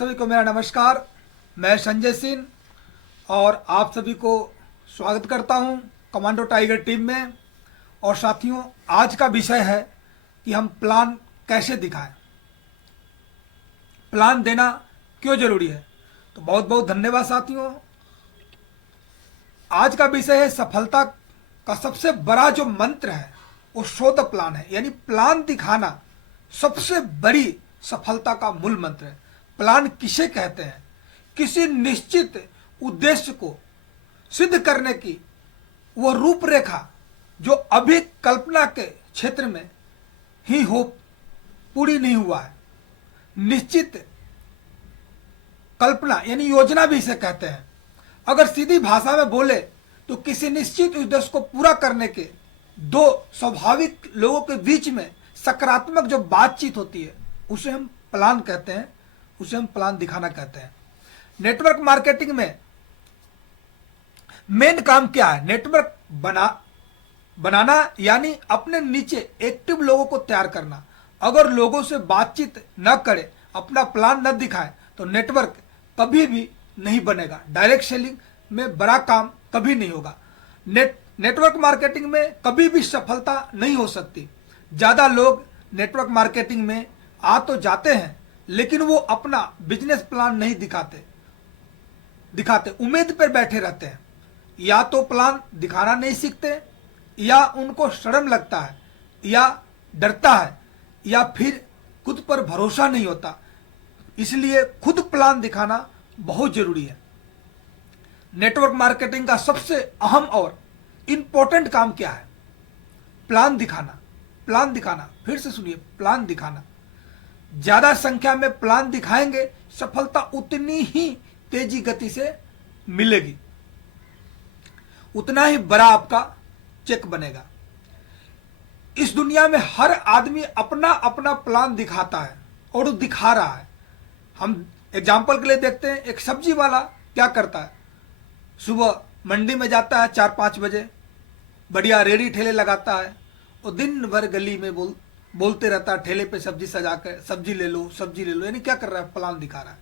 सभी को मेरा नमस्कार। मैं संजय सिंह और आप सभी को स्वागत करता हूं कमांडो टाइगर टीम में। और साथियों, आज का विषय है कि हम प्लान कैसे दिखाएं, प्लान देना क्यों जरूरी है। तो बहुत बहुत धन्यवाद साथियों। आज का विषय है सफलता का सबसे बड़ा जो मंत्र है वो शो द प्लान है, यानी प्लान दिखाना सबसे बड़ी सफलता का मूल मंत्र है। प्लान किसे कहते हैं? किसी निश्चित उद्देश्य को सिद्ध करने की वह रूपरेखा जो अभी कल्पना के क्षेत्र में ही हो, पूरी नहीं हुआ है। निश्चित कल्पना यानी योजना भी इसे कहते हैं। अगर सीधी भाषा में बोले तो किसी निश्चित उद्देश्य को पूरा करने के दो स्वाभाविक लोगों के बीच में सकारात्मक जो बातचीत होती है उसे हम प्लान कहते हैं, उसे हम प्लान दिखाना कहते हैं। नेटवर्क मार्केटिंग में मेन काम क्या है? नेटवर्क बनाना यानी अपने नीचे एक्टिव लोगों को तैयार करना। अगर लोगों से बातचीत न करे, अपना प्लान न दिखाए तो नेटवर्क कभी भी नहीं बनेगा। डायरेक्ट सेलिंग में बड़ा काम कभी नहीं होगा। नेटवर्क मार्केटिंग में कभी भी सफलता नहीं हो सकती। ज्यादा लोग नेटवर्क मार्केटिंग में आ तो जाते हैं लेकिन वो अपना बिजनेस प्लान नहीं दिखाते उम्मीद पर बैठे रहते हैं। या तो प्लान दिखाना नहीं सीखते, या उनको शर्म लगता है, या डरता है, या फिर खुद पर भरोसा नहीं होता। इसलिए खुद प्लान दिखाना बहुत जरूरी है। नेटवर्क मार्केटिंग का सबसे अहम और इंपॉर्टेंट काम क्या है? प्लान दिखाना। प्लान दिखाना, फिर से सुनिए, प्लान दिखाना। ज्यादा संख्या में प्लान दिखाएंगे, सफलता उतनी ही तेजी गति से मिलेगी, उतना ही बड़ा आपका चेक बनेगा। इस दुनिया में हर आदमी अपना अपना प्लान दिखाता है और वो दिखा रहा है। हम एग्जाम्पल के लिए देखते हैं, एक सब्जी वाला क्या करता है? सुबह मंडी में जाता है 4-5 बजे, बढ़िया रेडी ठेले लगाता है और दिन भर गली में बोलते रहता है, ठेले पे सब्जी सजा कर सब्जी ले लो, सब्जी ले लो। यानी क्या कर रहा है? प्लान दिखा रहा है।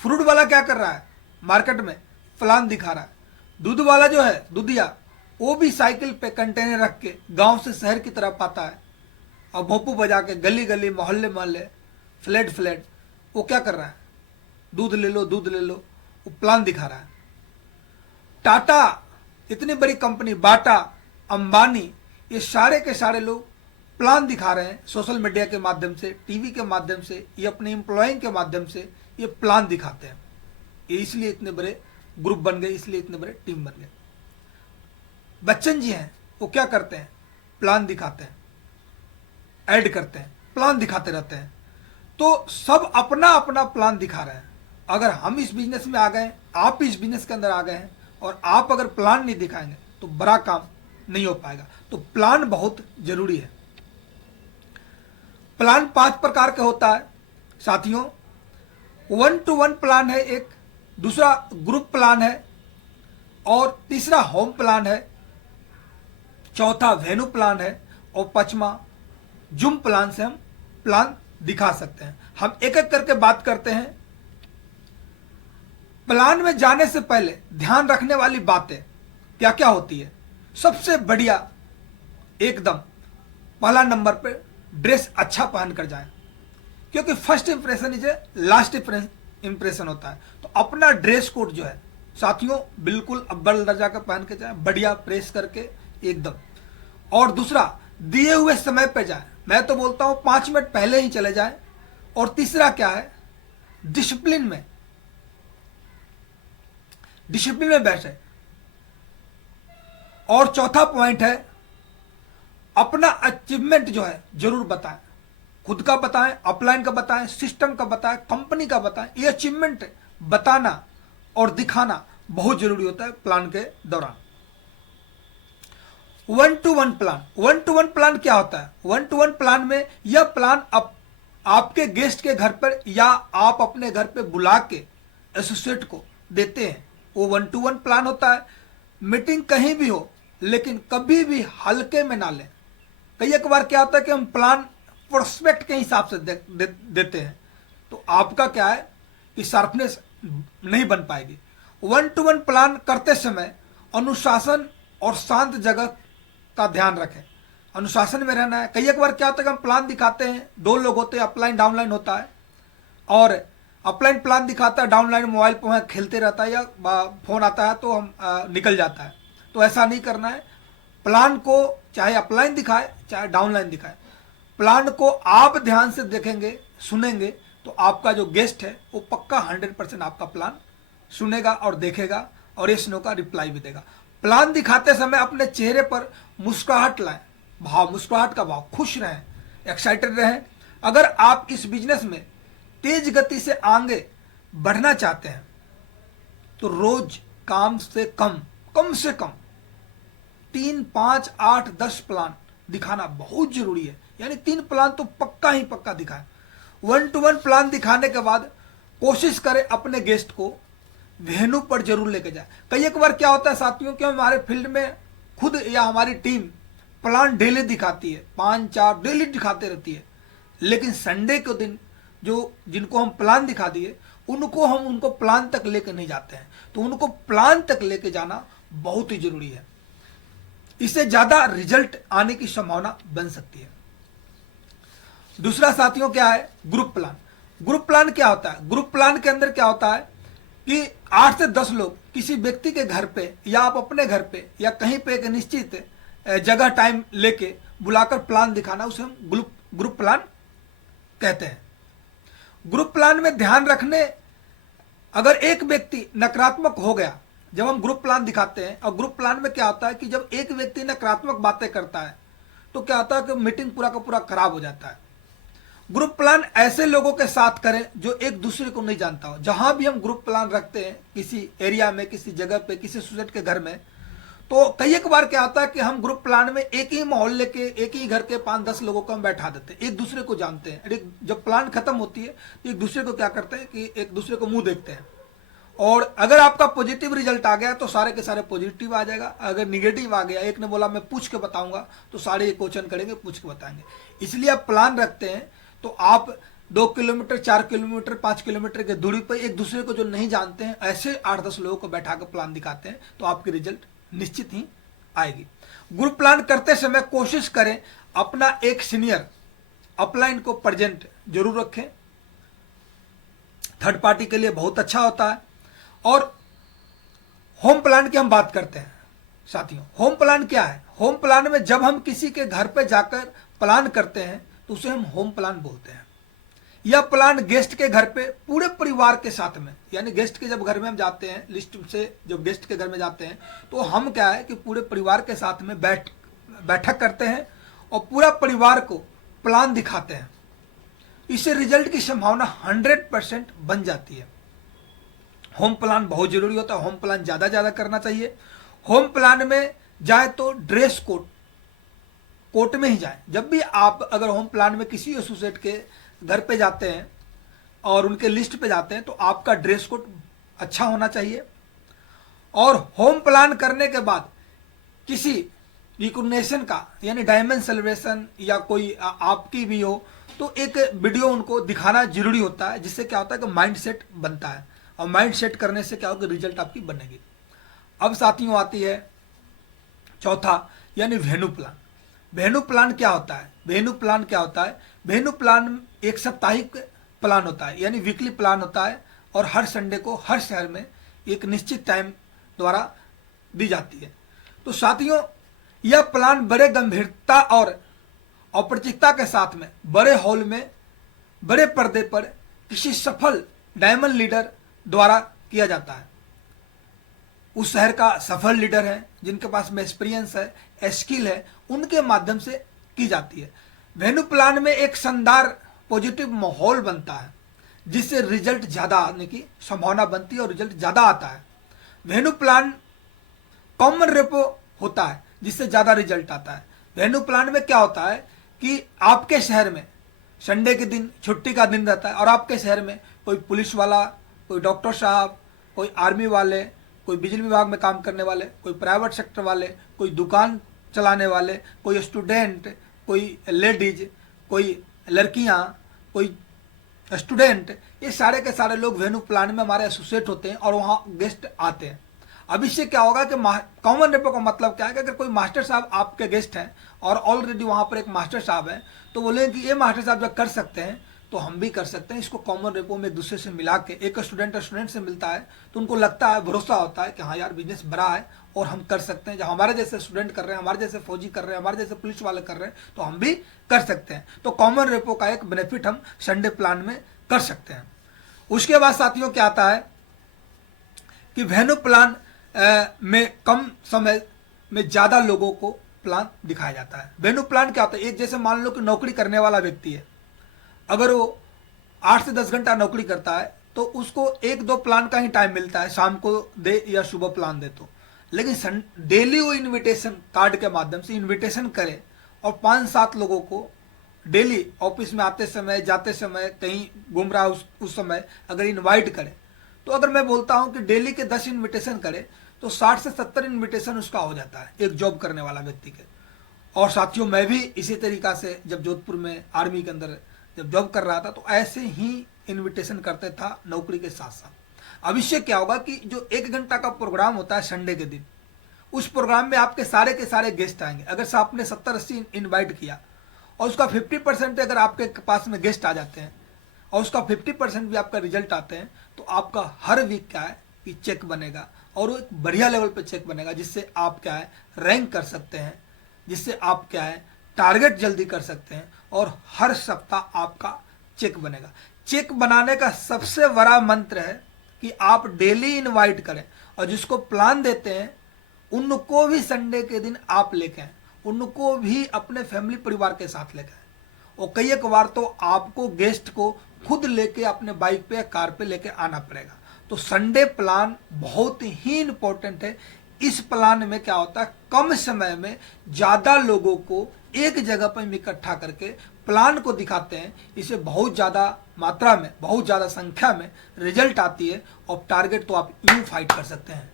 फ्रूट वाला क्या कर रहा है? मार्केट में प्लान दिखा रहा है। दूध वाला जो है, दूधिया, वो भी साइकिल पे कंटेनर रख के गांव से शहर की तरफ आता है और भोंपू बजा के गली गली, मोहल्ले मोहल्ले, फ्लैट फ्लैट, वो क्या कर रहा है? दूध ले लो, दूध ले लो, वो प्लान दिखा रहा है। टाटा, इतनी बड़ी कंपनी, बाटा, अंबानी, ये सारे के सारे लोग प्लान दिखा रहे हैं। सोशल मीडिया के माध्यम से, टीवी के माध्यम से, ये अपने एम्प्लॉइंग के माध्यम से ये प्लान दिखाते हैं। ये इसलिए इतने बड़े ग्रुप बन गए, इसलिए इतने बड़े टीम बन गए। बच्चन जी हैं, वो क्या करते हैं? प्लान दिखाते हैं, ऐड करते हैं, प्लान दिखाते रहते हैं। तो सब अपना अपना प्लान दिखा रहे हैं। अगर हम इस बिजनेस में आ गए, आप इस बिजनेस के अंदर आ गए हैं और आप अगर प्लान नहीं दिखाएंगे तो बड़ा काम नहीं हो पाएगा। तो प्लान बहुत जरूरी है। प्लान 5 प्रकार का होता है साथियों। 1-to-1 प्लान है एक, दूसरा ग्रुप प्लान है, और तीसरा होम प्लान है, चौथा वेन्यू प्लान है, और पांचवा जूम प्लान से हम प्लान दिखा सकते हैं। हम एक एक करके बात करते हैं। प्लान में जाने से पहले ध्यान रखने वाली बातें क्या क्या होती है? सबसे बढ़िया, एकदम पहला नंबर पे, ड्रेस अच्छा पहन कर जाए, क्योंकि first impression is a last impression होता है। तो अपना ड्रेस कोड जो है साथियों बिल्कुल अव्वल दर्जा का पहन के जाए, बढ़िया प्रेस करके एकदम। और दूसरा, दिए हुए समय पे जाए। मैं तो बोलता हूं 5 मिनट पहले ही चले जाए। और तीसरा क्या है? डिसिप्लिन में बैठे। और चौथा पॉइंट है, अपना अचीवमेंट जो है जरूर बताएं। खुद का बताएं, अपलाइन का बताएं, सिस्टम का बताएं, कंपनी का बताएं। ये अचीवमेंट बताना और दिखाना बहुत जरूरी होता है प्लान के दौरान। 1-to-1 plan. 1-to-1 प्लान क्या होता है? 1-to-1 प्लान में यह प्लान आपके गेस्ट के घर पर या आप अपने घर पे बुला के एसोसिएट को देते हैं, वो 1-to-1 प्लान होता है। मीटिंग कहीं भी हो, लेकिन कभी भी हल्के में ना लें। कई एक बार क्या होता है कि हम प्लान प्रोस्पेक्ट के हिसाब से देते हैं, तो आपका क्या है, की शार्पनेस नहीं बन पाएगी। 1-to-1 प्लान करते समय अनुशासन और शांत जगह का ध्यान रखें। अनुशासन में रहना है। कई एक बार क्या होता है कि हम प्लान दिखाते हैं, 2 लोग होते हैं, अपलाइन डाउनलाइन होता है, और अपलाइन प्लान दिखाता है, डाउनलाइन मोबाइल पर वहाँ खेलते रहता है या फोन आता है तो हम निकल जाता है। तो ऐसा नहीं करना है। प्लान को चाहे अपलाइन दिखाए चाहे डाउनलाइन दिखाए, प्लान को आप ध्यान से देखेंगे, सुनेंगे, तो आपका जो गेस्ट है वो पक्का 100% आपका प्लान सुनेगा और देखेगा और यस नो का रिप्लाई भी देगा। प्लान दिखाते समय अपने चेहरे पर मुस्कुराहट लाएं, मुस्कुराहट का भाव, खुश रहें, एक्साइटेड रहें। अगर आप इस बिजनेस में तेज गति से आगे बढ़ना चाहते हैं तो रोज कम से कम 3, 5, 8, 10 प्लान दिखाना बहुत जरूरी है। यानी 3 प्लान तो पक्का दिखाएं। 1-to-1 प्लान दिखाने के बाद कोशिश करें अपने गेस्ट को वेन्यू पर जरूर लेके जाए। कई एक बार क्या होता है साथियों कि हमारे फील्ड में खुद या हमारी टीम प्लान डेली दिखाती है, 5-4 डेली दिखाते रहती है, लेकिन संडे के दिन जो जिनको हम प्लान दिखा दिए उनको प्लान तक लेके नहीं जाते हैं। तो उनको प्लान तक लेके जाना बहुत ही जरूरी है। इससे ज्यादा रिजल्ट आने की संभावना बन सकती है। दूसरा साथियों क्या है? Group plan. ग्रुप प्लान क्या होता है? ग्रुप प्लान के अंदर क्या होता है कि 8 से 10 लोग किसी व्यक्ति के घर पे या आप अपने घर पे या कहीं पे एक निश्चित जगह टाइम लेके बुलाकर प्लान दिखाना, उसे हम ग्रुप प्लान कहते हैं। ग्रुप प्लान में ध्यान रखने, अगर एक व्यक्ति नकारात्मक हो गया जब हम ग्रुप प्लान दिखाते हैं, और ग्रुप प्लान में क्या होता है कि जब एक व्यक्ति नकारात्मक बातें करता है तो क्या होता है कि मीटिंग पूरा का पूरा खराब हो जाता है। ग्रुप प्लान ऐसे लोगों के साथ करें जो एक दूसरे को नहीं जानता हो। जहां भी हम ग्रुप प्लान रखते हैं, किसी एरिया में, किसी जगह पे, किसी सोसाइटी के घर में, तो कई एक बार क्या होता है कि हम ग्रुप प्लान में एक ही मोहल्ले के, एक ही घर के 5-10 लोगों को हम बैठा देते हैं, एक दूसरे को जानते हैं। जब प्लान खत्म होती है तो एक दूसरे को क्या करते हैं कि एक दूसरे को मुंह देखते हैं, और अगर आपका पॉजिटिव रिजल्ट आ गया तो सारे के सारे पॉजिटिव आ जाएगा। अगर निगेटिव आ गया, एक ने बोला मैं पूछ के बताऊंगा, तो सारे ये क्वेश्चन करेंगे, पूछ के बताएंगे। इसलिए आप प्लान रखते हैं तो आप 2 किलोमीटर, 4 किलोमीटर, 5 किलोमीटर की दूरी पर एक दूसरे को जो नहीं जानते हैं ऐसे 8-10 लोगों को बैठा कर प्लान दिखाते हैं, तो आपके रिजल्ट निश्चित ही आएगी। ग्रुप प्लान करते समय कोशिश करें अपना एक सीनियर अपलाइन को प्रेजेंट जरूर रखें। थर्ड पार्टी के लिए बहुत अच्छा होता है। और होम प्लान की हम बात करते हैं साथियों। होम प्लान क्या है? होम प्लान में जब हम किसी के घर पे जाकर प्लान करते हैं तो उसे हम होम प्लान बोलते हैं। यह प्लान गेस्ट के घर पे पूरे परिवार के साथ में, यानी गेस्ट के जब घर में हम जाते हैं, लिस्ट से जब गेस्ट के घर में जाते हैं तो हम क्या है कि पूरे परिवार के साथ में बैठक करते हैं और पूरा परिवार को प्लान दिखाते हैं। इससे रिजल्ट की संभावना 100% बन जाती है। होम प्लान बहुत जरूरी होता है। होम प्लान ज्यादा करना चाहिए। होम प्लान में जाए तो ड्रेस कोट में ही जाए। जब भी आप अगर होम प्लान में किसी एसोसिएट के घर पे जाते हैं और उनके लिस्ट पे जाते हैं तो आपका ड्रेस कोड अच्छा होना चाहिए। और होम प्लान करने के बाद किसी रिकॉग्निशन का, यानी डायमंड सेलिब्रेशन या कोई आपकी भी हो, तो एक वीडियो उनको दिखाना जरूरी होता है, जिससे क्या होता है कि माइंड सेट बनता है, और माइंड सेट करने से क्या होगा, रिजल्ट आपकी बनेगी। अब साथियों आती है चौथा, यानी वेन्यू प्लान। वेन्यू प्लान क्या होता है? वेन्यू प्लान क्या होता है? वेन्यू प्लान एक साप्ताहिक प्लान होता है, यानी वीकली प्लान होता है, और हर संडे को हर शहर में एक निश्चित टाइम द्वारा दी जाती है। तो साथियों यह प्लान बड़े गंभीरता और औपचारिकता के साथ में बड़े हॉल में, बड़े पर्दे पर किसी सफल डायमंड लीडर द्वारा किया जाता है। उस शहर का सफल लीडर है, जिनके पास में एक्सपीरियंस है, स्किल है, उनके माध्यम से की जाती है। वेन्यू प्लान में एक शानदार पॉजिटिव माहौल बनता है, जिससे रिजल्ट ज्यादा आने की संभावना बनती है और रिजल्ट ज्यादा आता है। वेन्यू प्लान कॉमन रेपो होता है, जिससे ज्यादा रिजल्ट आता है। वेन्यू प्लान में क्या होता है कि आपके शहर में संडे के दिन छुट्टी का दिन रहता है, और आपके शहर में कोई पुलिस वाला, कोई डॉक्टर साहब, कोई आर्मी वाले, कोई बिजली विभाग में काम करने वाले, कोई प्राइवेट सेक्टर वाले, कोई दुकान चलाने वाले, कोई स्टूडेंट, कोई लेडीज, कोई लड़कियां, कोई स्टूडेंट, ये सारे के सारे लोग वेन्यू प्लान में हमारे एसोसिएट होते हैं और वहाँ गेस्ट आते हैं। अब इससे क्या होगा कि कॉमन रेपो का मतलब क्या है कि अगर कोई मास्टर साहब आपके गेस्ट हैं और ऑलरेडी वहाँ पर एक मास्टर साहब हैं, तो बोलेंगे कि ये मास्टर साहब जब कर सकते हैं तो हम भी कर सकते हैं। इसको कॉमन रेपो में एक दूसरे से मिला के, एक स्टूडेंट से मिलता है तो उनको लगता है, भरोसा होता है कि हाँ यार बिजनेस बड़ा है और हम कर सकते हैं। जब हमारे जैसे स्टूडेंट कर रहे हैं, हमारे जैसे फौजी कर रहे हैं, हमारे जैसे पुलिस वाले कर रहे हैं, तो हम भी कर सकते हैं। तो कॉमन रेपो का एक बेनिफिट हम संडे प्लान में कर सकते हैं। उसके बाद साथियों क्या आता है कि वेन्यू प्लान में कम समय में ज्यादा लोगों को प्लान दिखाया जाता है। वेन्यू प्लान क्या होता है, एक जैसे मान लो कि नौकरी करने वाला व्यक्ति है, अगर वो 8 से 10 घंटा नौकरी करता है तो उसको 1-2 प्लान का ही टाइम मिलता है, शाम को दे या सुबह प्लान दे तो। लेकिन डेली वो इनविटेशन कार्ड के माध्यम से इनविटेशन करे और 5-7 लोगों को डेली ऑफिस में आते समय, जाते समय, कहीं घूम रहा उस समय अगर इनवाइट करे, तो अगर मैं बोलता हूं कि डेली के 10 इनविटेशन करे तो 60 से 70 इनविटेशन उसका हो जाता है एक जॉब करने वाला व्यक्ति के। और साथियों, मैं भी इसी तरीका से जब जोधपुर में आर्मी के अंदर जब जॉब कर रहा था तो ऐसे ही इनविटेशन करते था नौकरी के साथ साथ। अब इससे क्या होगा कि जो 1 घंटा का प्रोग्राम होता है संडे के दिन, उस प्रोग्राम में आपके सारे के सारे गेस्ट आएंगे। अगर आपने 70-80 इन्वाइट किया और उसका 50% अगर आपके पास में गेस्ट आ जाते हैं और उसका 50% भी आपका रिजल्ट आते हैं, तो आपका हर वीक क्या है कि चेक बनेगा और वो एक बढ़िया लेवल पे चेक बनेगा, जिससे आप क्या है रैंक कर सकते हैं, जिससे आप क्या है टारगेट जल्दी कर सकते हैं और हर सप्ताह आपका चेक बनेगा। चेक बनाने का सबसे बड़ा मंत्र है कि आप डेली इनवाइट करें और जिसको प्लान देते हैं उनको भी संडे के दिन आप लेके आए, उनको भी अपने फैमिली परिवार के साथ लेके आए। और कई एक बार तो आपको गेस्ट को खुद लेके अपने बाइक पे या कार पे लेके आना पड़ेगा। तो संडे प्लान बहुत ही इंपॉर्टेंट है। इस प्लान में क्या होता है, कम समय में ज्यादा लोगों को एक जगह पर इकट्ठा करके प्लान को दिखाते हैं। इसे बहुत ज्यादा मात्रा में, बहुत ज्यादा संख्या में रिजल्ट आती है और टारगेट तो आप यूं फाइट कर सकते हैं।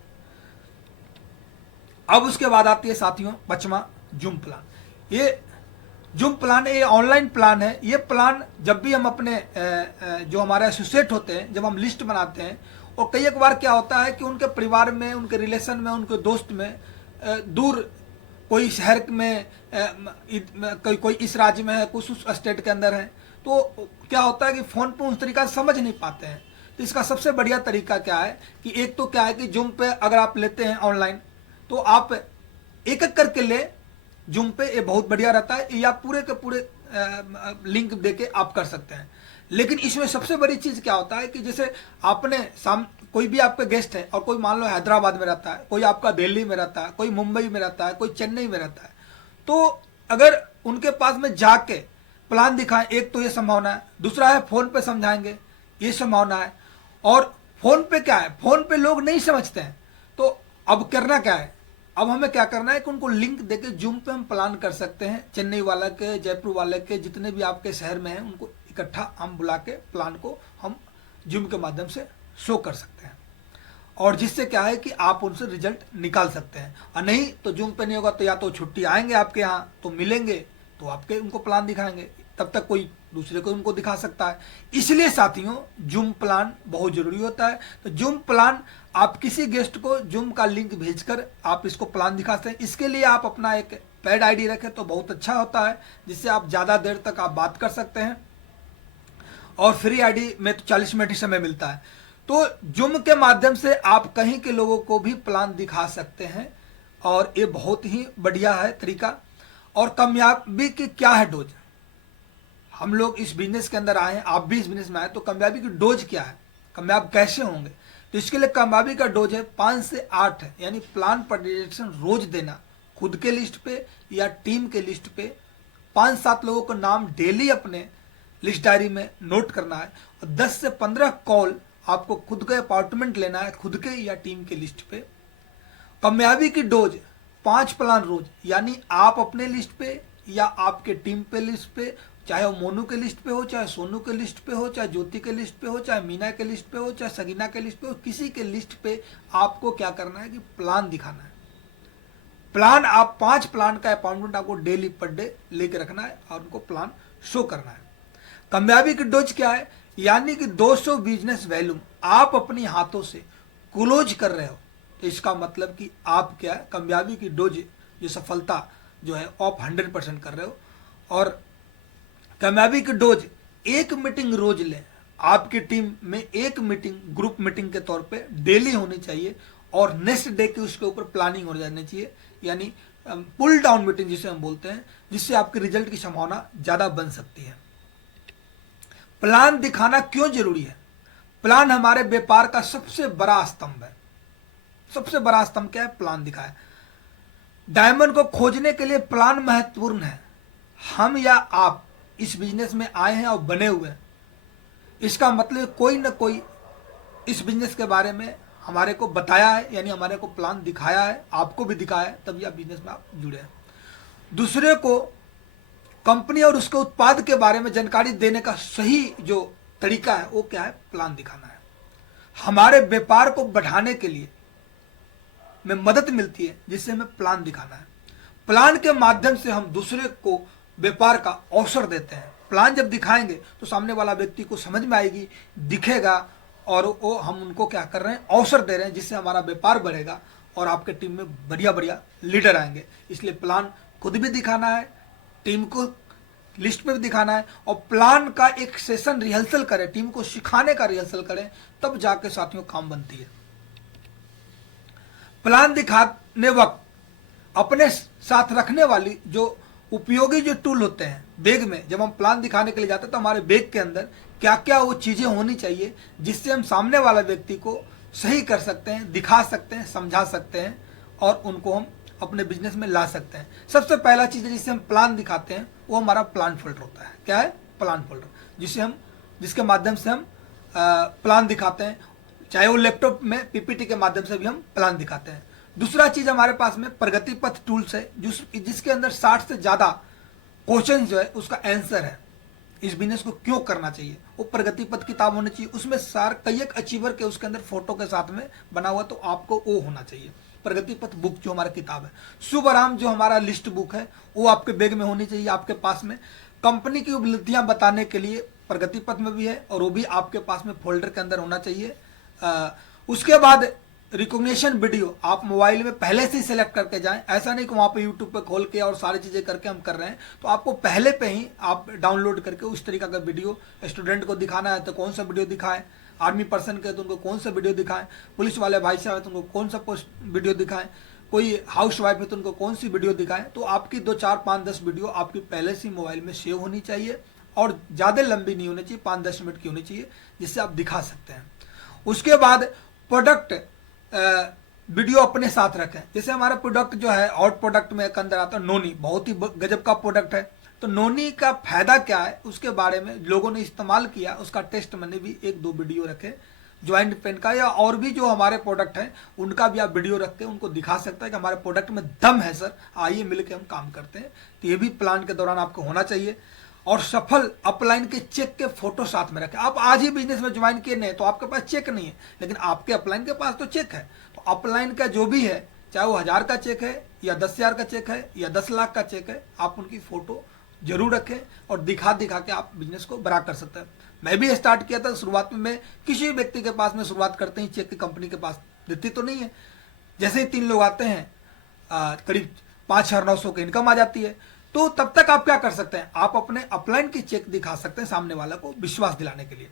अब उसके बाद आती है साथियों 5वां जूम प्लान। ये जूम प्लान ये ऑनलाइन प्लान है। ये प्लान जब भी हम अपने जो हमारे एसोसिएट होते हैं, जब हम लिस्ट बनाते हैं, और कई एक बार क्या होता है कि उनके परिवार में, उनके रिलेशन में, उनके दोस्त में दूर कोई शहर में, कोई इस राज्य में है, कुछ उस स्टेट के अंदर है, तो क्या होता है कि फोन पे उस तरीका से समझ नहीं पाते हैं। तो इसका सबसे बढ़िया तरीका क्या है कि एक तो क्या है कि जूम पे अगर आप लेते हैं ऑनलाइन तो आप एक एक करके ले जूम पे, ये बहुत बढ़िया रहता है। या पूरे के पूरे लिंक देके आप कर सकते हैं। लेकिन इसमें सबसे बड़ी चीज क्या होता है कि जैसे आपने कोई भी आपका गेस्ट है और कोई मान लो हैदराबाद में रहता है, कोई आपका दिल्ली में रहता है, कोई मुंबई में रहता है, कोई चेन्नई में रहता है, तो अगर उनके पास में जाके प्लान दिखाएं, एक तो ये संभावना है। दूसरा है फोन पे समझाएंगे, ये संभावना है। और फोन पे क्या है, फोन पे लोग नहीं समझते हैं। तो अब करना क्या है, अब हमें क्या करना है कि उनको लिंक देके जूम पे हम प्लान कर सकते हैं। चेन्नई वाले के, जयपुर वाले के, जितने भी आपके शहर में हैं, उनको इकट्ठा हम बुला के प्लान को हम जूम के माध्यम से शो कर सकते हैं। और जिससे क्या है कि आप उनसे रिजल्ट निकाल सकते हैं। और नहीं तो जूम पे नहीं होगा तो या तो छुट्टी आएंगे आपके यहाँ, तो मिलेंगे तो आपके उनको प्लान दिखाएंगे, तब तक कोई दूसरे को उनको दिखा सकता है। इसलिए साथियों जूम प्लान बहुत जरूरी होता है। तो जूम प्लान आप किसी गेस्ट को जूम का लिंक भेजकर आप इसको प्लान दिखा सकते हैं। इसके लिए आप अपना एक पेड आईडी रखें तो बहुत अच्छा होता है, जिससे आप ज्यादा देर तक आप बात कर सकते हैं। और फ्री आईडी में तो 40 मिनट ही समय मिलता है। तो जूम के माध्यम से आप कहीं के लोगों को भी प्लान दिखा सकते हैं और ये बहुत ही बढ़िया है तरीका। और कामयाबी की क्या है डोज, हम लोग इस बिजनेस के अंदर आए हैं, आप भी इस बिजनेस में आए, तो कामयाबी की डोज क्या है, कामयाब कैसे होंगे। तो इसके लिए कामयाबी का डोज है 5 से 8 है, यानी प्लान प्रेडिक्शन रोज देना, खुद के लिस्ट पे या टीम के लिस्ट पे 5-7 लोगों का नाम डेली अपने लिस्ट डायरी में नोट करना है। और 10 से 15 कॉल आपको खुद का अपार्टमेंट लेना है, खुद के या टीम के लिस्ट पे। कामयाबी की डोज 5 प्लान रोज, यानी आप अपने लिस्ट पे या आपके टीम पे लिस्ट पे, चाहे वो मोनू के लिस्ट पे हो, चाहे सोनू के लिस्ट पे हो, चाहे ज्योति के लिस्ट पे हो, चाहे मीना के लिस्ट पे हो, चाहे सगीना के लिस्ट पे हो, किसी के लिस्ट पे आपको क्या करना है कि प्लान दिखाना है। प्लान आप 5 प्लान का अपॉइंटमेंट आपको डेली पर डे लेके रखना है और उनको प्लान शो करना है। कामयाबी की डोज क्या है, यानी कि 200 बिजनेस वॉल्यूम आप अपने हाथों से क्लोज कर रहे हो, तो इसका मतलब कि आप क्या है, कामयाबी की डोज जो सफलता जो है आप 100% कर रहे हो। और कामयाबी की डोज एक मीटिंग रोज लें। आपकी टीम में एक मीटिंग ग्रुप मीटिंग के तौर पे डेली होनी चाहिए और नेक्स्ट डे की उसके ऊपर प्लानिंग हो जानी चाहिए, यानी पुल डाउन मीटिंग जिसे हम बोलते हैं, जिससे आपके रिजल्ट की संभावना ज़्यादा बन सकती है। प्लान दिखाना क्यों जरूरी है? प्लान हमारे व्यापार का सबसे बड़ा स्तंभ है। सबसे बड़ा स्तंभ क्या है? प्लान दिखाए। डायमंड को खोजने के लिए प्लान महत्वपूर्ण है। हम या आप इस बिजनेस में आए हैं और बने हुए हैं, इसका मतलब कोई ना कोई इस बिजनेस के बारे में हमारे को बताया है, यानी हमारे को प्लान दिखाया है, आपको भी दिखाया है, तभी आप बिजनेस में आप जुड़े हैं। दूसरे को कंपनी और उसके उत्पाद के बारे में जानकारी देने का सही जो तरीका है वो क्या है? प्लान दिखाना है। हमारे व्यापार को बढ़ाने के लिए में मदद मिलती है, जिससे हमें प्लान दिखाना है। प्लान के माध्यम से हम दूसरे को व्यापार का अवसर देते हैं। प्लान जब दिखाएंगे तो सामने वाला व्यक्ति को समझ में आएगी, दिखेगा, और वो हम उनको क्या कर रहे हैं? अवसर दे रहे हैं, जिससे हमारा व्यापार बढ़ेगा और आपके टीम में बढ़िया बढ़िया लीडर आएंगे। इसलिए प्लान खुद भी दिखाना है, टीम को लिस्ट पे भी दिखाना है, और प्लान का एक सेशन रिहर्सल करें, टीम को सिखाने का रिहर्सल करें, तब जाके साथियों काम बनती है। प्लान दिखाने वक्त अपने साथ रखने वाली जो उपयोगी जो टूल होते हैं बैग में, जब हम प्लान दिखाने के लिए जाते हैं तो हमारे बैग के अंदर क्या क्या वो चीज़ें होनी चाहिए, जिससे हम सामने वाला व्यक्ति को सही कर सकते हैं, दिखा सकते हैं, समझा सकते हैं, और उनको हम अपने बिजनेस में ला सकते हैं। सबसे पहला चीज़ है जिससे हम प्लान दिखाते हैं, वो हमारा प्लान फोल्डर होता है। क्या है? प्लान फोल्डर, जिसके माध्यम से हम प्लान दिखाते हैं, चाहे वो लैपटॉप में पीपीटी के माध्यम से भी हम प्लान दिखाते हैं। दूसरा चीज हमारे पास में प्रगति पथ टूल्स है, जिसके अंदर 60 से ज्यादा क्वेश्चन जो है उसका आंसर है। इस बिजनेस को क्यों करना चाहिए, वो प्रगति पथ किताब होनी चाहिए, उसमें कई एक अचीवर के उसके अंदर फोटो के साथ में बना हुआ, तो आपको वो होना चाहिए। प्रगति पथ बुक जो हमारा किताब है। शुभ आराम जो हमारा लिस्ट बुक है, वो आपके बैग में होनी चाहिए, आपके पास में। कंपनी की उपलब्धियां बताने के लिए प्रगति पथ में भी है, और वो भी आपके पास में फोल्डर के अंदर होना चाहिए। उसके बाद रिकॉग्निशन वीडियो आप मोबाइल में पहले से ही सिलेक्ट करके जाएं। ऐसा नहीं कि वहाँ पे यूट्यूब पे खोल के और सारी चीज़ें करके हम कर रहे हैं, तो आपको पहले पे ही आप डाउनलोड करके उस तरीका का वीडियो, स्टूडेंट को दिखाना है तो कौन सा वीडियो दिखाएं, आर्मी पर्सन के तो उनको कौन सा वीडियो दिखाएं, पुलिस वाले भाई साहब है तो उनको कौन सा वीडियो दिखाएं, कोई हाउस वाइफ है तो उनको कौन सी वीडियो दिखाएं। तो आपकी 2, 4, 5, 10 वीडियो आपकी पहले से मोबाइल में सेव होनी चाहिए, और ज़्यादा लंबी नहीं होनी चाहिए, 5-10 मिनट की होनी चाहिए, जिससे आप दिखा सकते हैं। उसके बाद प्रोडक्ट वीडियो अपने साथ रखें। जैसे हमारा प्रोडक्ट जो है, हॉट प्रोडक्ट में एक अंदर आता है नोनी, बहुत ही गजब का प्रोडक्ट है। तो नोनी का फायदा क्या है, उसके बारे में लोगों ने इस्तेमाल किया, उसका टेस्ट मैंने भी 1-2 वीडियो रखे। ज्वाइंट पेन का या और भी जो हमारे प्रोडक्ट हैं उनका भी आप वीडियो रख के उनको दिखा सकते हैं कि हमारे प्रोडक्ट में दम है सर, आइए मिलकर हम काम करते हैं। तो ये भी प्लान के दौरान आपको होना चाहिए। और सफल अपलाइन के चेक के फोटो साथ में रखें। आप आज ही बिजनेस में ज्वाइन किए नहीं तो आपके पास चेक नहीं है, लेकिन आपके अपलाइन के पास तो चेक है। तो अपलाइन का जो भी है, चाहे वो 1000 का चेक है या 10,000 का चेक है या 10 लाख का चेक है, आप उनकी फोटो जरूर रखें और दिखा के आप बिजनेस को बड़ा कर सकते हैं। मैं भी स्टार्ट किया था शुरुआत में, मैं किसी व्यक्ति के पास में शुरुआत करते ही चेक की कंपनी के पास देती तो नहीं है। जैसे ही 3 लोग आते हैं, करीब 5,900 की इनकम आ जाती है। तो तब तक आप क्या कर सकते हैं, आप अपने अपलाइन की चेक दिखा सकते हैं सामने वाला को विश्वास दिलाने के लिए।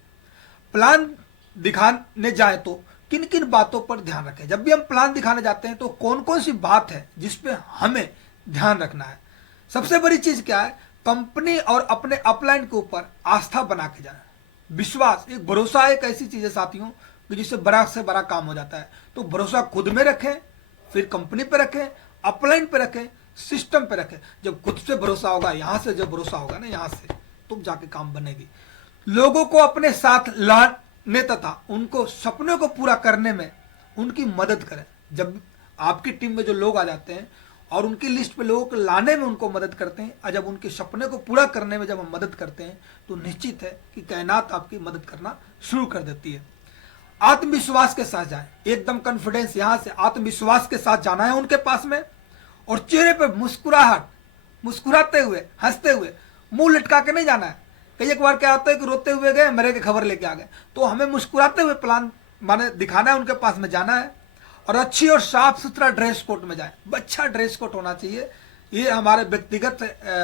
प्लान दिखाने जाए तो किन किन बातों पर ध्यान रखें। जब भी हम प्लान दिखाने जाते हैं तो कौन कौन सी बात है जिस पे हमें ध्यान रखना है। सबसे बड़ी चीज क्या है, कंपनी और अपने अपलाइन के ऊपर आस्था बना के जाना। विश्वास, एक भरोसा एक ऐसी चीज है साथियों कि जिससे बड़ा से बड़ा काम हो जाता है। तो भरोसा खुद में रखें, फिर कंपनी पे रखें, अपलाइन पे रखें, सिस्टम पे रखें। जब खुद से भरोसा होगा, यहां से जब भरोसा होगा ना यहां से, तो जाके काम बनेगी। लोगों को अपने साथ लाने तथा उनको सपनों को पूरा करने में उनकी मदद करें। जब आपकी टीम में जो लोग आ जाते हैं और उनकी लिस्ट पे लोगों को लाने में उनको मदद करते हैं, और जब उनके सपने को पूरा करने में जब हम मदद करते हैं, तो निश्चित है कि कायनात आपकी मदद करना शुरू कर देती है। आत्मविश्वास के साथ जाए, एकदम कॉन्फिडेंस, यहां से आत्मविश्वास के साथ जाना है उनके पास में, और चेहरे पे मुस्कुराहट, मुस्कुराते हुए, हंसते हुए, मुंह लटका के नहीं जाना है। कई एक बार क्या होता है कि रोते हुए गए, मरे की खबर लेके आ गए। तो हमें मुस्कुराते हुए प्लान माने दिखाना है, उनके पास में जाना है और अच्छी और साफ सुथरा ड्रेस कोड में जाए। अच्छा ड्रेस कोड होना चाहिए, ये हमारे व्यक्तिगत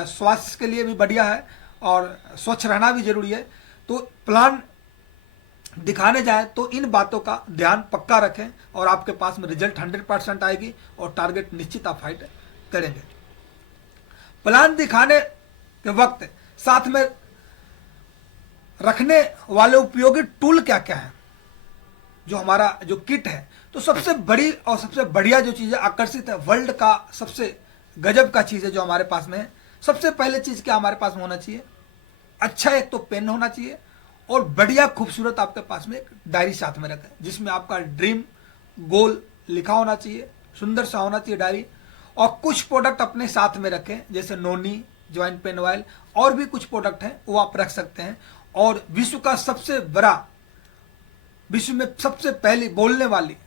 स्वास्थ्य के लिए भी बढ़िया है और स्वच्छ रहना भी जरूरी है। तो प्लान दिखाने जाए तो इन बातों का ध्यान पक्का रखें और आपके पास में रिजल्ट 100% आएगी और टारगेट निश्चित आप फाइट करेंगे। प्लान दिखाने के वक्त साथ में रखने वाले उपयोगी टूल क्या क्या है, जो हमारा जो किट है। तो सबसे बड़ी और सबसे बढ़िया जो चीज़ है, आकर्षित है, वर्ल्ड का सबसे गजब का चीज़ है जो हमारे पास में है। सबसे पहले चीज़ क्या हमारे पास में होना चाहिए, अच्छा एक तो पेन होना चाहिए और बढ़िया खूबसूरत आपके पास में एक डायरी साथ में रखें, जिसमें आपका ड्रीम गोल लिखा होना चाहिए, सुंदर सा होना चाहिए डायरी। और कुछ प्रोडक्ट अपने साथ में रखें, जैसे नोनी, ज्वाइंट पेन ऑयल, और भी कुछ प्रोडक्ट हैं वो आप रख सकते हैं। और विश्व का सबसे बड़ा, विश्व में सबसे पहली बोलने वाली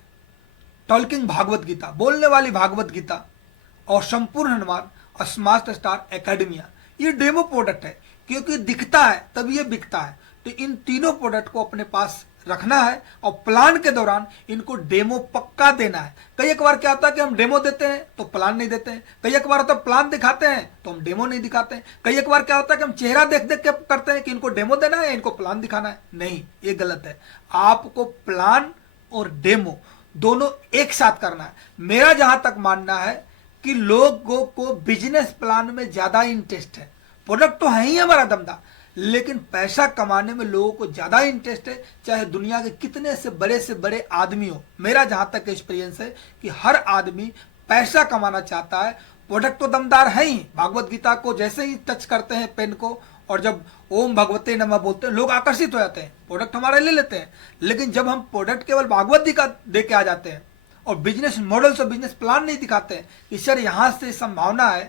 टॉकिंग भागवत गीता, बोलने वाली भागवत गीता और संपूर्ण हनुमान और स्मार्ट स्टार एकेडमिया, ये डेमो प्रोडक्ट है, क्योंकि दिखता है तभी ये बिकता है। तो इन तीनों प्रोडक्ट को अपने पास रखना है और प्लान के दौरान इनको डेमो पक्का देना है। कई एक बार क्या होता है कि हम डेमो देते हैं तो प्लान नहीं देते हैं, कई एक बार होता है प्लान दिखाते हैं तो हम डेमो नहीं दिखाते हैं, कई एक बार क्या होता है कि हम चेहरा देख देख के करते हैं कि इनको डेमो देना है, इनको प्लान दिखाना है। नहीं, ये गलत है। आपको प्लान और डेमो दोनों एक साथ करना है। मेरा जहां तक मानना है कि लोगों को बिजनेस प्लान में ज्यादा इंटरेस्ट है। प्रोडक्ट तो है ही हमारा दमदा, लेकिन पैसा कमाने में लोगों को ज्यादा इंटरेस्ट है, चाहे दुनिया के कितने से बड़े आदमी हो। मेरा जहां तक एक्सपीरियंस है कि हर आदमी पैसा कमाना चाहता है। प्रोडक्ट तो दमदार है ही, भागवत गीता को जैसे ही टच करते हैं पेन को और जब ओम भगवते नमः बोलते हैं, लोग आकर्षित हो जाते हैं, प्रोडक्ट हमारे ले लेते हैं। लेकिन जब हम प्रोडक्ट केवल भागवत गीता दे के आ जाते हैं और बिजनेस मॉडल्स और बिजनेस प्लान नहीं दिखाते हैं कि सर यहां से संभावना है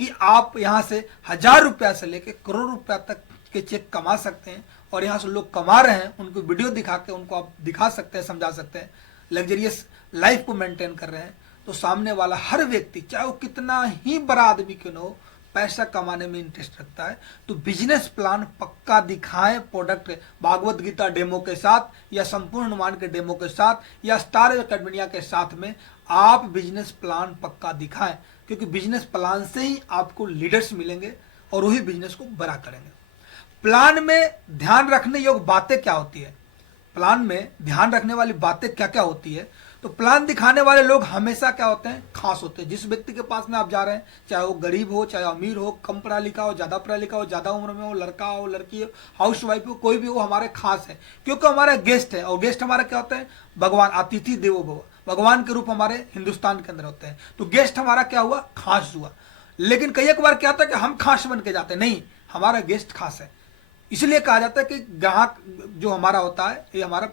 कि आप यहां से 1000 रुपया से लेकर करोड़ रुपया तक के चेक कमा सकते हैं, और यहाँ से लोग कमा रहे हैं, उनको वीडियो दिखा के उनको आप दिखा सकते हैं, समझा सकते हैं, लग्जरियस लाइफ को मेंटेन कर रहे हैं, तो सामने वाला हर व्यक्ति, चाहे वो कितना ही बड़ा आदमी क्यों न हो, पैसा कमाने में इंटरेस्ट रखता है। तो बिजनेस प्लान पक्का दिखाएं, प्रोडक्ट भागवत गीता डेमो के साथ या संपूर्ण हनुमान के डेमो के साथ या स्टार एकेडमिया के साथ में आप बिजनेस प्लान पक्का दिखाएं, क्योंकि बिजनेस प्लान से ही आपको लीडर्स मिलेंगे और वही बिजनेस को बड़ा करेंगे। प्लान में ध्यान रखने योग्य बातें क्या होती है, प्लान में ध्यान रखने वाली बातें क्या क्या होती है। तो प्लान दिखाने वाले लोग हमेशा क्या होते हैं, खास होते हैं। जिस व्यक्ति के पास में आप जा रहे हैं, चाहे वो गरीब हो, चाहे अमीर हो, कम पढ़ा लिखा हो, ज्यादा पढ़ा लिखा हो, ज्यादा उम्र में हो, लड़का हो, लड़की हो, हाउस वाइफ हो, कोई भी हो, हमारे खास है, क्योंकि हमारा गेस्ट है। और गेस्ट हमारा क्या होता है, भगवान, अतिथि देवो भव, भगवान के रूप हमारे हिंदुस्तान के अंदर होते हैं। तो गेस्ट हमारा क्या हुआ, खास हुआ। लेकिन कई एक बार क्या होता है कि हम खास बन के जाते हैं, नहीं, हमारा गेस्ट खास है। इसलिए कहा जाता है कि ग्राहक जो हमारा होता है, ये हमारा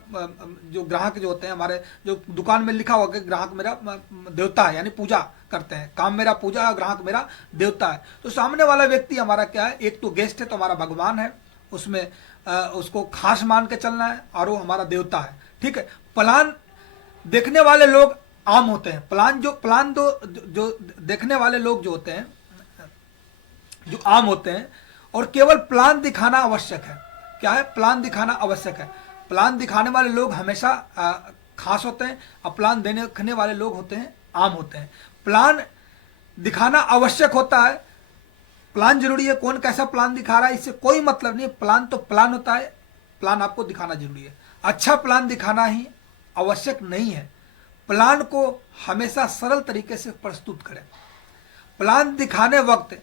जो ग्राहक जो होते हैं, हमारे जो दुकान में लिखा हुआ कि ग्राहक मेरा देवता है, यानी पूजा करते हैं, काम मेरा पूजा है, ग्राहक मेरा देवता है। तो सामने वाला व्यक्ति हमारा क्या है, एक तो गेस्ट है तो हमारा भगवान है, उसमें उसको खास मान के चलना है, और वो हमारा देवता है। ठीक है। प्लान देखने वाले लोग आम होते हैं, प्लान जो देखने वाले लोग जो होते हैं, जो आम होते हैं, और केवल प्लान दिखाना आवश्यक है। क्या है, प्लान दिखाना आवश्यक है। प्लान दिखाने वाले लोग हमेशा खास होते हैं, और प्लान देने वाले लोग होते हैं आम होते हैं। प्लान दिखाना आवश्यक होता है, प्लान जरूरी है, कौन कैसा प्लान दिखा रहा है इससे कोई मतलब नहीं। प्लान तो प्लान होता है, प्लान आपको दिखाना जरूरी है। अच्छा प्लान दिखाना ही आवश्यक नहीं है। प्लान को हमेशा सरल तरीके से प्रस्तुत करें। प्लान दिखाने वक्त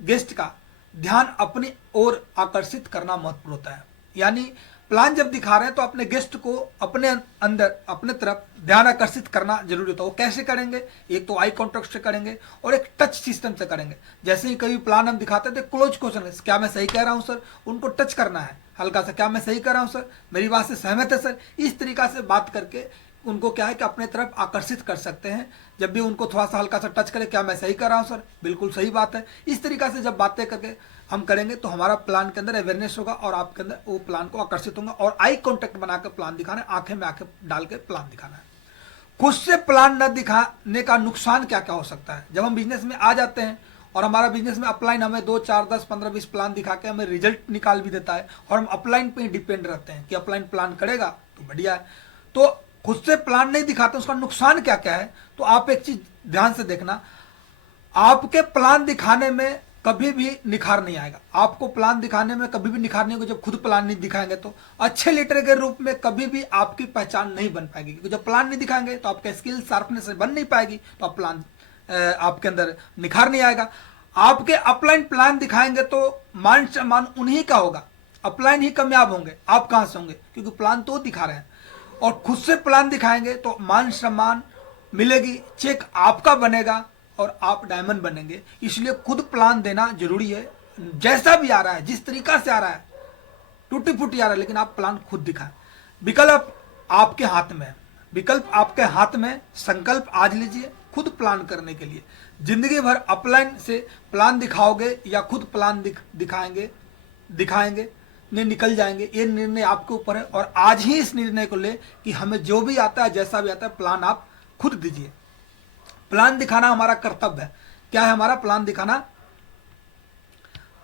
गेस्ट का ध्यान अपनी ओर आकर्षित करना महत्वपूर्ण होता है। यानी प्लान जब दिखा रहे हैं तो अपने गेस्ट को अपने अंदर, अपने तरफ ध्यान आकर्षित करना जरूरी होता है। वो कैसे करेंगे, एक तो आई कॉन्टेक्ट से करेंगे और एक टच सिस्टम से करेंगे। जैसे ही कभी प्लान हम दिखाते थे, क्लोज क्वेश्चन, क्या मैं सही कह रहा हूं सर, उनको टच करना है हल्का सा, क्या मैं सही कह रहा हूं सर, मेरी बात से सहमत है सर। इस तरीका से बात करके उनको क्या है कि अपने तरफ आकर्षित कर सकते हैं। जब भी उनको थोड़ा सा हल्का सा टच करें, क्या मैं सही कर रहा हूं सर, बिल्कुल सही बात है। इस तरीका से जब बातें करके हम करेंगे तो हमारा प्लान के अंदर अवेयरनेस होगा और आपके अंदर वो प्लान को आकर्षित होगा। और आई कांटेक्ट बनाकर प्लान दिखाना है, आंखें में आंखें डाल के प्लान दिखाना है। खुद से प्लान न दिखाने का नुकसान क्या क्या हो सकता है। जब हम बिजनेस में आ जाते हैं और हमारा बिजनेस में अपलाइन हमें 2, 4, 10, 15, 20 प्लान दिखा के हमें रिजल्ट निकाल भी देता है, और हम अपलाइन पे ही डिपेंड रहते हैं कि अपलाइन प्लान करेगा तो बढ़िया है। तो खुद से प्लान नहीं दिखाते, उसका नुकसान क्या क्या है। तो आप एक चीज ध्यान से देखना, आपके प्लान दिखाने में कभी भी निखार नहीं आएगा। आपको प्लान दिखाने में कभी भी निखार नहीं होगा जब खुद प्लान नहीं दिखाएंगे। तो अच्छे लीडर के रूप में कभी भी आपकी पहचान नहीं बन पाएगी, क्योंकि जब प्लान नहीं दिखाएंगे तो आपके स्किल शार्पनेस बन नहीं पाएगी, तो आप प्लान आपके अंदर निखार नहीं आएगा। आपके अपलाइन प्लान दिखाएंगे तो मान सम्मान उन्हीं का होगा, अपलाइन ही कामयाब होंगे, आप कहां से होंगे, क्योंकि प्लान तो दिखा रहे हैं। और खुद से प्लान दिखाएंगे तो मान सम्मान मिलेगी, चेक आपका बनेगा और आप डायमंड बनेंगे। इसलिए खुद प्लान देना जरूरी है। जैसा भी आ रहा है, जिस तरीका से आ रहा है, टूटी फूटी आ रहा है, लेकिन आप प्लान खुद दिखाएं। विकल्प आपके हाथ में है, विकल्प आपके हाथ में। संकल्प आज लीजिए खुद प्लान करने के लिए। जिंदगी भर अपलाइन से प्लान दिखाओगे या खुद प्लान दिखाएंगे ने निकल जाएंगे, ये निर्णय आपके ऊपर है। और आज ही इस निर्णय को ले कि हमें जो भी आता है, जैसा भी आता है, प्लान आप खुद दीजिए। प्लान दिखाना हमारा कर्तव्य है। क्या है हमारा प्लान दिखाना?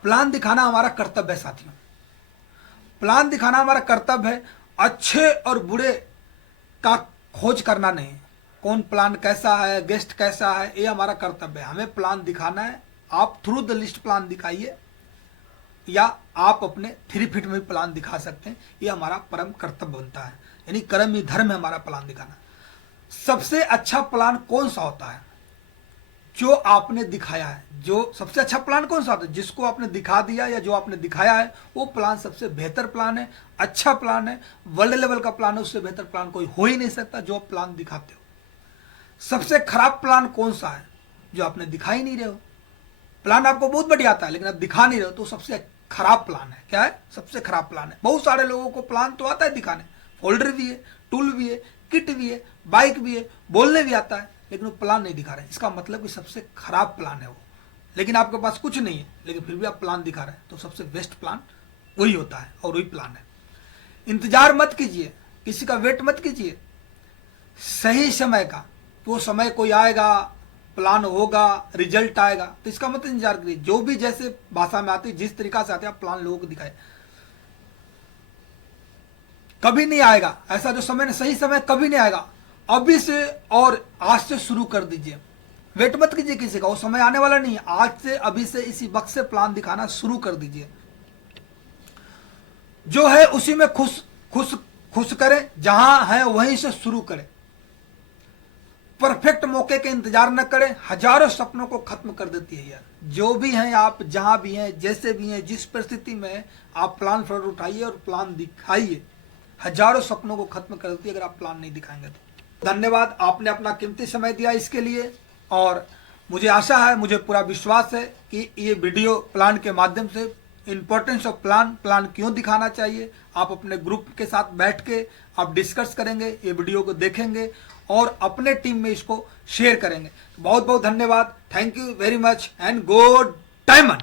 प्लान दिखाना हमारा कर्तव्य है साथियों। प्लान दिखाना हमारा कर्तव्य है। अच्छे और बुरे का खोज करना नहीं, कौन प्लान कैसा है, गेस्ट कैसा है, ये हमारा कर्तव्य है। हमें प्लान दिखाना है। आप थ्रू द लिस्ट प्लान दिखाइए या आप अपने 3 फीट में भी प्लान दिखा सकते हैं। ये हमारा परम कर्तव्य बनता है, यानी कर्म ही धर्म है हमारा प्लान दिखाना। सबसे अच्छा प्लान कौन सा होता है? जो आपने दिखाया है। जो सबसे अच्छा प्लान कौन सा होता है? जिसको आपने दिखा दिया या जो आपने दिखाया है, वो प्लान सबसे बेहतर प्लान है, अच्छा प्लान है, वर्ल्ड लेवल का प्लान है। उससे बेहतर प्लान कोई हो ही नहीं सकता जो आप प्लान दिखाते हो। सबसे खराब प्लान कौन सा है? जो आपने दिखा ही नहीं रहे हो। प्लान आपको बहुत बढ़िया आता है लेकिन आप दिखा नहीं रहे हो, तो सबसे खराब प्लान है। क्या है? सबसे खराब प्लान है। बहुत सारे लोगों को प्लान तो आता है दिखाने, फोल्डर भी है, टूल भी है, किट भी है, बाइक भी है, बोलने भी आता है, लेकिन वो प्लान नहीं दिखा रहे हैं। इसका मतलब कि सबसे खराब प्लान है वो। लेकिन आपके पास कुछ नहीं है लेकिन फिर भी आप प्लान दिखा रहे हैं, तो सबसे बेस्ट प्लान वही होता है और वही प्लान है। इंतजार मत कीजिए, किसी का वेट मत कीजिए सही समय का। तो वो समय कोई आएगा, प्लान होगा, रिजल्ट आएगा, तो इसका मत इंतजार करिए। जो भी जैसे भाषा में आती है, जिस तरीका से आते हैं, आप प्लान लोगों को दिखाए। कभी नहीं आएगा ऐसा जो समय, सही समय कभी नहीं आएगा। अभी से और आज से शुरू कर दीजिए, वेट मत कीजिए किसी का, वो समय आने वाला नहीं है। आज से, अभी से, इसी वक्त से प्लान दिखाना शुरू कर दीजिए। जो है उसी में खुश करें, जहां है वहीं से शुरू करें। परफेक्ट मौके के इंतजार न करें, हजारों सपनों को खत्म कर देती है यार। जो भी हैं आप, जहां भी हैं, जैसे भी हैं, जिस परिस्थिति में हैं, आप प्लान फॉरवर्ड उठाइए और प्लान दिखाइए। हजारों सपनों को खत्म कर देती है अगर आप प्लान नहीं दिखाएंगे तो। धन्यवाद, आपने अपना कीमती समय दिया इसके लिए। और मुझे आशा है, मुझे पूरा विश्वास है कि ये वीडियो प्लान के माध्यम से इंपॉर्टेंस ऑफ प्लान क्यों दिखाना चाहिए, आप अपने ग्रुप के साथ बैठ के आप डिस्कस करेंगे, ये वीडियो को देखेंगे और अपने टीम में इसको शेयर करेंगे। बहुत बहुत धन्यवाद। Thank you very much and good diamond.